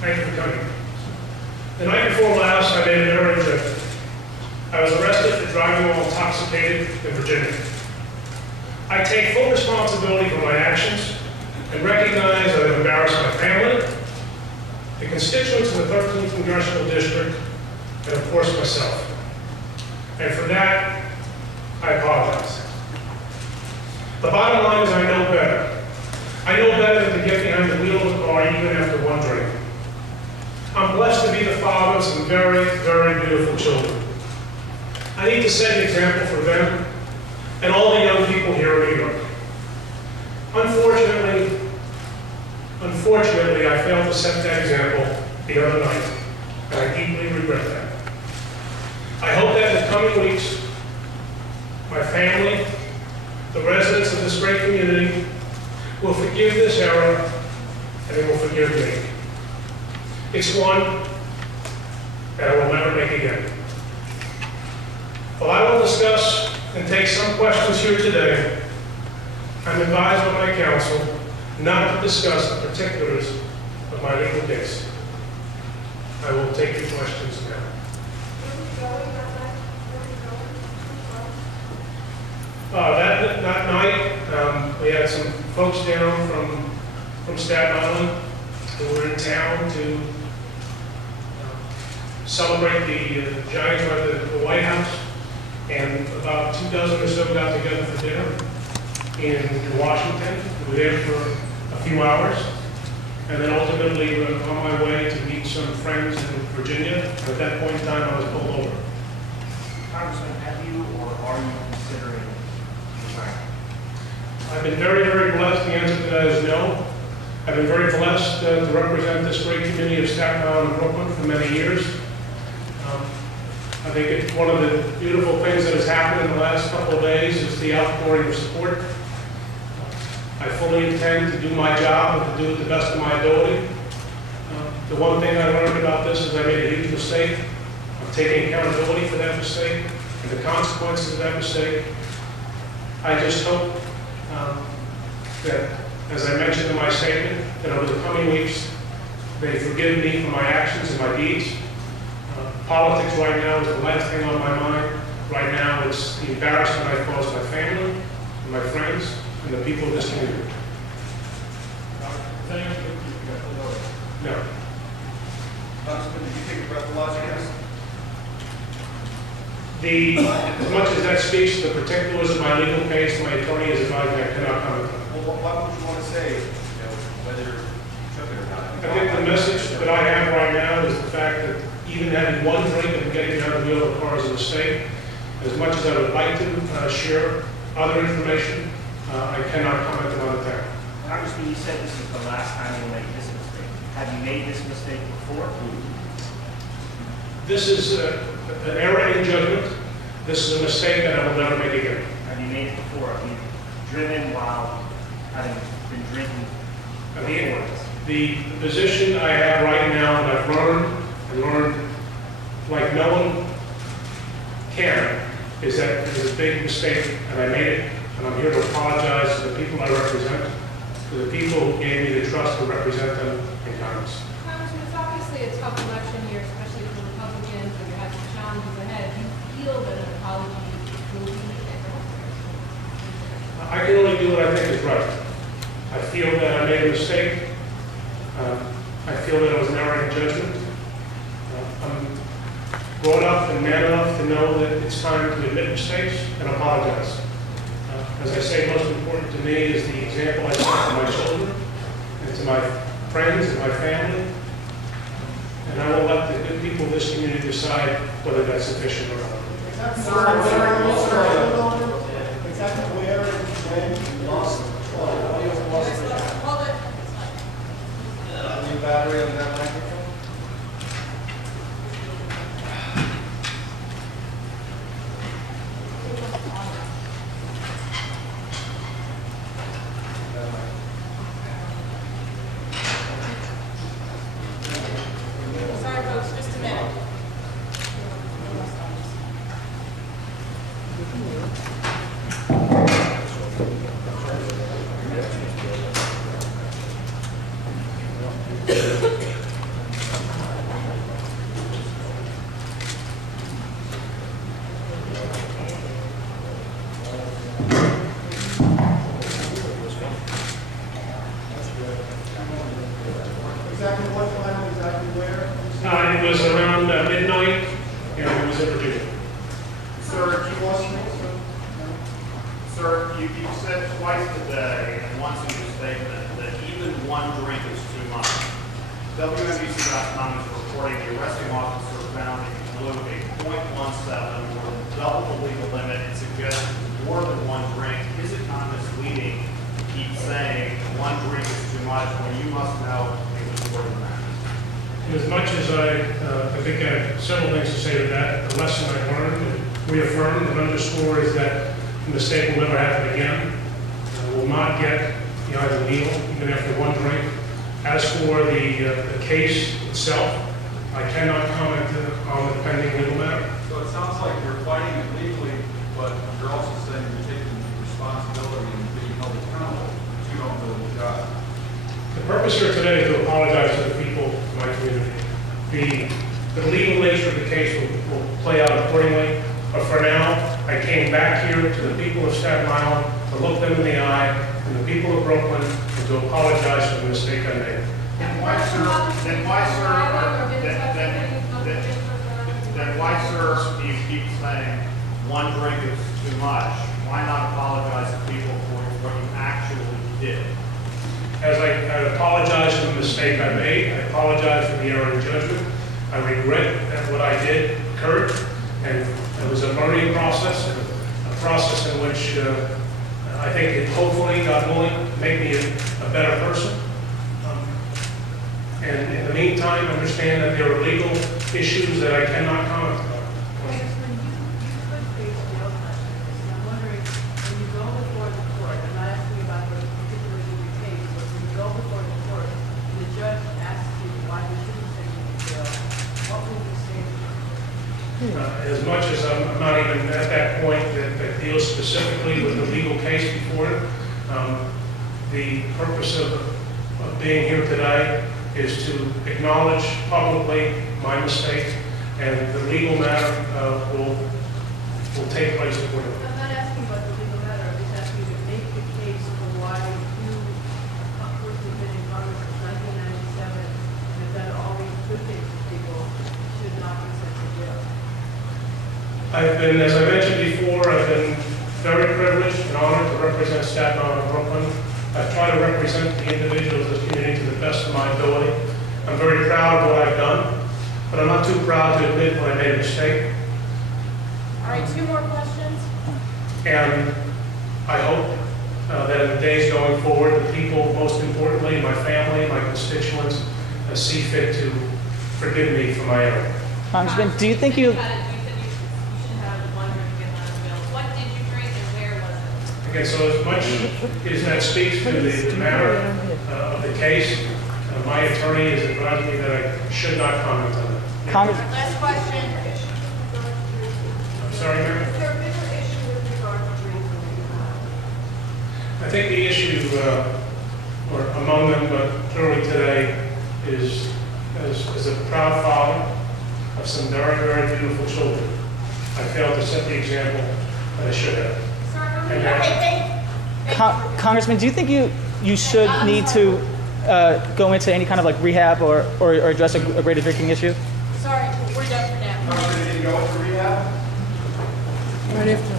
Thank you for coming. The night before last, I made an errand trip. I was arrested for driving while intoxicated in Virginia. I take full responsibility for my actions and recognize that I've embarrassed my family, the constituents of the 13th Congressional District, and of course myself. And for that, I apologize. The bottom line is I know better. I know better than to get behind the wheel of a car even after one drink. I'm blessed to be the father of some very, very beautiful children. I need to set an example for them and all the young people here in New York. Unfortunately, I failed to set that example the other night, and I deeply regret that. I hope that in the coming weeks, my family, the residents of this great community, will forgive this error, and they will forgive me. It's one that I will never make again. While I will discuss and take some questions here today, I'm advised by my counsel not to discuss the particulars of my legal case. I will take your questions now. That night, we had some folks down from Staten Island who were in town to celebrate the Giants at the White House, and about 2 dozen or so got together for dinner in Washington. We were there for a few hours, and then ultimately were on my way to meet some friends in Virginia. At that point in time, I was pulled over. Congressman, have you or are you considering retirement? I've been very, very blessed. The answer to that is no. I've been very blessed to represent this great community of Staten Island and Brooklyn for many years. I think it's one of the beautiful things that has happened in the last couple of days is the outpouring of support. I fully intend to do my job and to do it to the best of my ability. The one thing I learned about this is I made a huge mistake. I'm taking accountability for that mistake and the consequences of that mistake. I just hope that, as I mentioned in my statement, that over the coming weeks, they forgive me for my actions and my deeds. Politics right now is the last thing on my mind. Right now, it's the embarrassment I caused my family, and my friends, and the people of this community. No. Congressman, did you take a breathalyzer test? As much as that speaks to the particulars of my legal case, my attorney has advised me I cannot comment on it. Well, why would you want to say, whether you took it or not? I think the message that I have right now is the fact that even having one drink and getting behind the wheel of a car is a mistake. As much as I would like to share other information, I cannot comment on it there. Congressman, you said this is the last time you'll make this mistake. Have you made this mistake before? This is an error in judgment. This is a mistake that I will never make again. Have you made it before? Have you driven while having been drinking? The position I have right now, and I've learned like no one can, is that it was a big mistake, and I made it, and I'm here to apologize to the people I represent, to the people who gave me the trust to represent them in Congress. Congressman, it's obviously a tough election year, especially for Republicans, and you have some challenges ahead. Do you feel that an apology will be necessary? I can only do what I think is right. I feel that I made a mistake. I feel that it was an error in judgment. I'm grown up and man enough to know that it's time to admit mistakes and apologize. As I say, most important to me is the example I set to my children and to my friends and my family. And I will let the good people of this community decide whether that's sufficient or not. Battery on that microphone? Sorry, folks, just a minute. in Virginia. Sir, Sir, you said twice today and once in your statement that even one drink is too much. WNBC.com is reporting the arresting officer found that you blew a .17, more than double the legal limit, and suggests more than one drink. Is it not misleading to keep saying one drink is too much when you must know it was more than that? As much as I think I have several things to say to that, the lesson I learned and reaffirmed and underscored is that the mistake will never happen again. Will not get either meal, even after one drink. As for the case itself, I cannot comment on the pending legal matter. So it sounds like you're fighting it legally, but you're also saying you're taking responsibility and being held accountable. You don't know the job. The purpose here today is to apologize to the people of my community. The legal nature of the case will play out accordingly, but for now, I came back here to the people of Staten Island to look them in the eye, and the people of Brooklyn, and to apologize for the mistake I made. Then why, sir, do you keep saying one drink is too much? Why not apologize to people for what you actually did? As I apologize for the mistake I made, I apologize for the error in judgment. I regret that what I did occurred, and it was a learning process, a process in which I think it hopefully, God willing, made me a better person. And in the meantime, understand that there are legal issues that I cannot comment on. Congressman, you could face jail consequences. I'm wondering, when you go before the court, I'm not asking about the particular legal case, but when you go before the court, and the judge asks you why you shouldn't send you to jail, what will you say to them? As much as I'm not even at that point that deals specifically with the legal case before it, the purpose of being here today is to acknowledge publicly my mistake, and the legal matter will take place accordingly. I'm not asking about the legal matter, I'm just asking you to make the case for why you first have been in Congress since 1997 and have done all these good things for people should not be sent to jail. I've been, as I mentioned before, I've been very privileged and honored to represent Staten Island and Brooklyn. I've tried to represent the individuals of the community to the best of my ability. I'm very proud of what I've done, but I'm not too proud to admit when I made a mistake. All right, 2 more questions. And I hope that in the days going forward, the people, most importantly, my family, my constituents, see fit to forgive me for my error. Congressman, do you think you... You said you should have one drink to get out of jail. What did you drink and where was it? Again, so as much as that speaks to the matter of the case, my attorney has advised me that I should not comment on it. Last question. I'm sorry, Mayor? Is there a bigger issue with regard to drinking? I think the issue, or among them, but clearly today, is as a proud father of some very, very beautiful children, I failed to set the example that I should have. And that, Congressman, do you think you should need to go into any kind of like rehab or address a greater drinking issue? Sorry, we're done for now. Congressman, did you go into rehab? Right after.